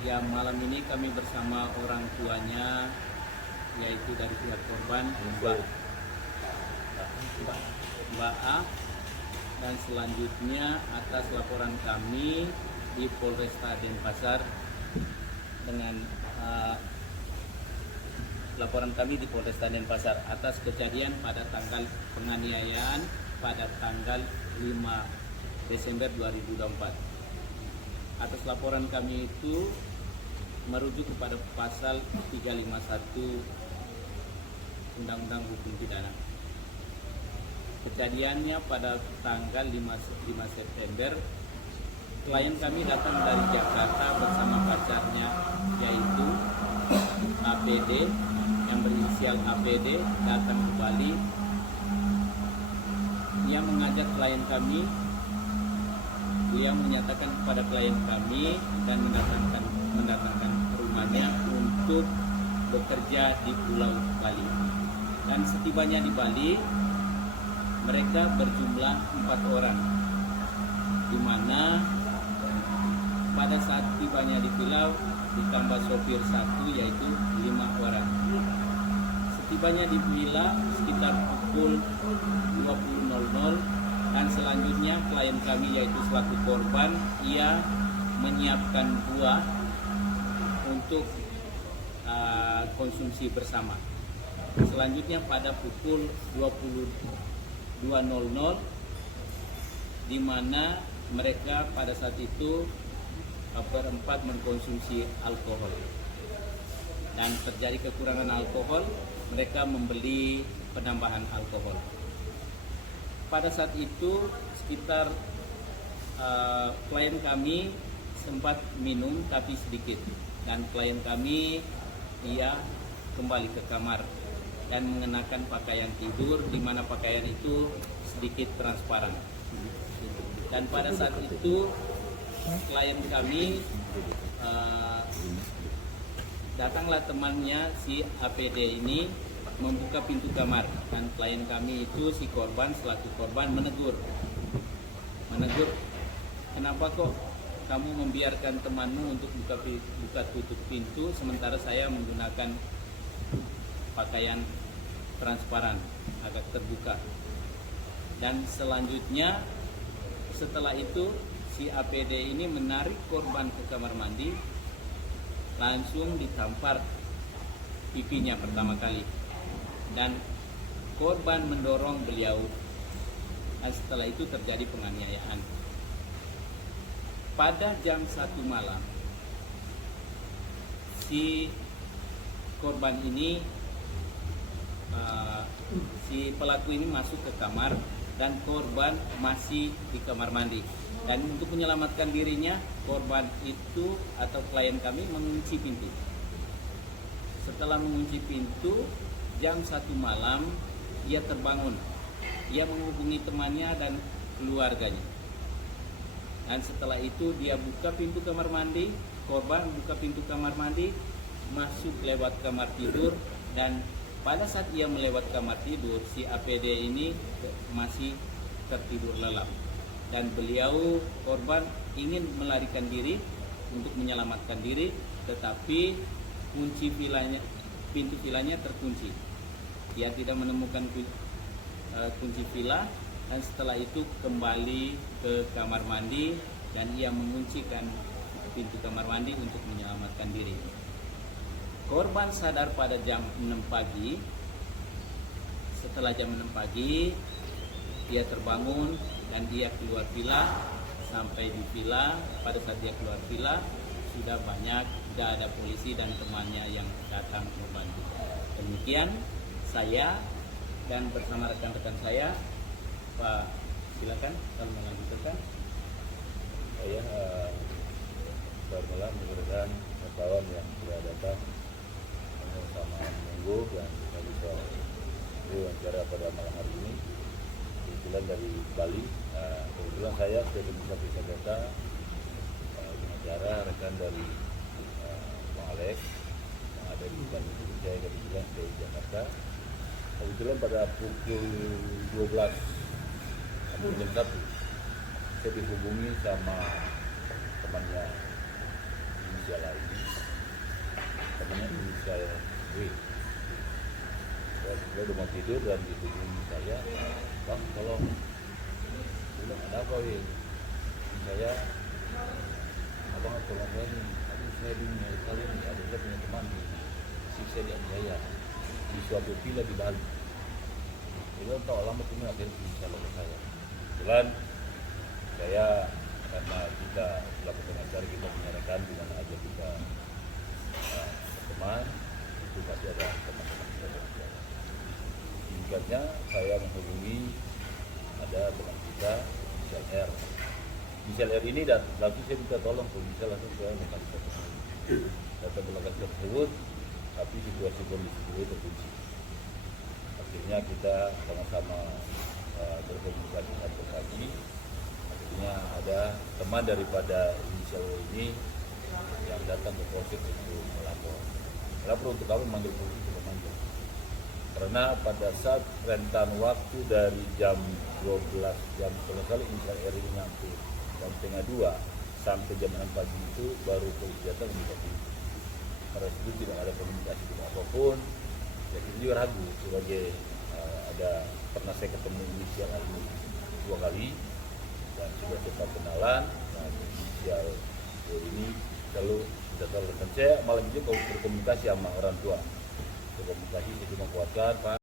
Ya, malam ini kami bersama orang tuanya, yaitu dari pihak korban, Mbak A, dan selanjutnya atas laporan kami di Polresta Denpasar dengan laporan kami di Polresta Denpasar atas kejadian pada tanggal penganiayaan pada tanggal 5 Desember 2024. Atas laporan kami itu merujuk kepada pasal 351 Undang-Undang Hukum Pidana. Kejadiannya pada tanggal 5 September, klien kami datang dari Jakarta bersama pacarnya, yaitu APD, yang berinisial APD, datang ke Bali. Ia mengajak klien kami, dia menyatakan kepada klien kami dan mendatangkan rumahnya untuk bekerja di Pulau Bali. Dan setibanya di Bali, mereka berjumlah 4 orang, di mana pada saat tibanya di pulau ditambah sopir 1, yaitu 5 orang. Setibanya di villa sekitar pukul 20.00, dan selanjutnya klien kami yaitu selaku korban, ia menyiapkan buah untuk konsumsi bersama. Selanjutnya pada pukul 22.00, di mana mereka pada saat itu berempat mengkonsumsi alkohol, dan terjadi kekurangan alkohol, mereka membeli penambahan alkohol. Pada saat itu sekitar klien kami sempat minum tapi sedikit, dan klien kami ia kembali ke kamar dan mengenakan pakaian tidur, di mana pakaian itu sedikit transparan. Dan pada saat itu klien kami datanglah temannya si APD ini membuka pintu kamar, dan klien kami itu si korban selaku korban menegur, kenapa kok kamu membiarkan temanmu untuk buka tutup pintu sementara saya menggunakan pakaian transparan agak terbuka. Dan selanjutnya setelah itu si APD ini menarik korban ke kamar mandi, langsung ditampar pipinya pertama kali, dan korban mendorong beliau, dan setelah itu terjadi penganiayaan. Pada jam 1 malam, si korban ini, si pelaku ini masuk ke kamar, dan korban masih di kamar mandi. Dan untuk menyelamatkan dirinya, korban itu atau klien kami mengunci pintu. Setelah mengunci pintu, jam 1 malam, ia terbangun. Ia menghubungi temannya dan keluarganya. Dan setelah itu dia buka pintu kamar mandi, korban buka pintu kamar mandi, masuk lewat kamar tidur, dan pada saat ia melewat kamar tidur, si APD ini masih tertidur lelap. Dan beliau, korban, ingin melarikan diri untuk menyelamatkan diri, tetapi pintu vilanya terkunci. Dia tidak menemukan kunci villa, dan setelah itu kembali ke kamar mandi, dan ia menguncikan pintu kamar mandi untuk menyelamatkan diri. Korban sadar pada jam 6 pagi. Setelah jam 6 pagi, dia terbangun dan dia keluar villa. Sampai di villa, pada saat dia keluar villa, sudah ada polisi dan temannya yang datang membantu. Demikian saya dan bersama rekan-rekan saya. Pak, silakan kalau melanjutkan. Saya bermula memberikan kawan yang sudah datang sama menunggu dan kita bisa wawancara pada malam hari ini. Kebetulan dari Bali, kebetulan saya sudah bisa data wawancara rekan dari Bang Alex yang ada di Bali. Saya kebetulan dari Jakarta. Kebetulan pada pukul 12 jam 1 saya dihubungi sama temannya inisial A ini, temannya inisial W. Saya udah mau tidur dan dihubungi saya, bang tolong, bilang ada apa W? Saya, abang tolong ini, tadi saya bingung kali ini ada saya punya teman siksa di Jaya di suatu villa di Bali. Dia tahu lama punya akhirnya bisa ke saya. Kebetulan saya karena kita melakukan acara kita punya rekan di mana aja kita teman itu pasti ada teman-teman kita juga. Singkatnya saya menghubungi ada teman kita Michel R. Michel R ini langsung saya minta tolong ke Michel, langsung saya minta datang ke lokasi tersebut, tapi situasi kondisi itu terkunci. Akhirnya kita sama-sama berkomunikasi satu pagi. Akhirnya ada teman daripada inisial ini yang datang ke Polsek untuk melapor untuk kami manggil polisi untuk memanggil. Karena pada saat rentan waktu dari jam 12 jam kalau kali inisial R ini nyampe jam setengah 2 sampai jam 6 pagi itu baru polisi datang membuka pintu. Pada situ tidak ada komunikasi tidak apapun. Ya kita juga ragu sebagai ada pernah saya ketemu inisial ini 2 kali dan sudah sempat kenalan. Dan inisial ini selalu tidak terlalu. Dan saya malam itu berkomunikasi sama orang tua. Berkomunikasi itu menguatkan Pak.